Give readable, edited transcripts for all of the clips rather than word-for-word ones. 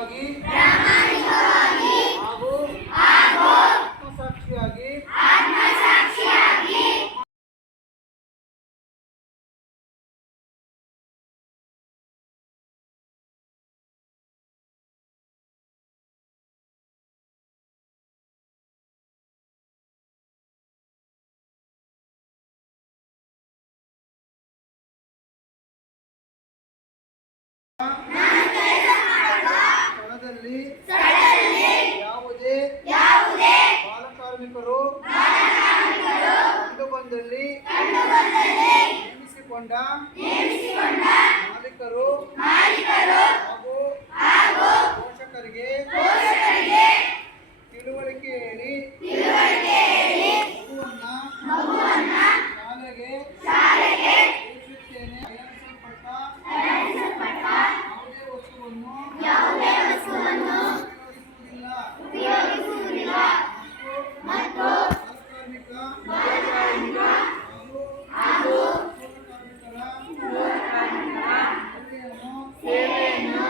ಪ್ರಾಮಾಣಿಕವಾಗಿ ಹಾಗೂ ಆತ್ಮಸಾಕ್ಷಿಯಾಗಿ ಸ್ಥಳದಲ್ಲಿ ಯಾವುದೇ ಬಾಲಕಾರ್ಮಿಕರು ಕಂಡುಬಂದಲ್ಲಿ ನೇಮಿಸಿಕೊಂಡ ಮಾಲೀಕರು ಹಾಗೂ ಪೋಷಕರಿಗೆ ತಿಳುವಳಿಕೆ ಹೇಳಿ ಮಗುವನ್ನ ಶಾಲೆಗೆ ಸೇರಿಸುತ್ತೇನೆ. ಯಾವುದೇ ವಸ್ತುವನ್ನು ಉಪಯೋಗಿಸುವುದಿಲ್ಲ ಮತ್ತು ಬಾಲಕಾರ್ಮಿಕ ಹಾಗೂ ಸೇವೆಯನ್ನು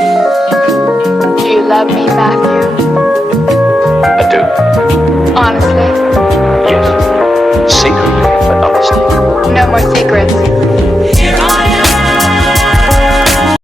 Do you love me, Matthew? I do. Honestly?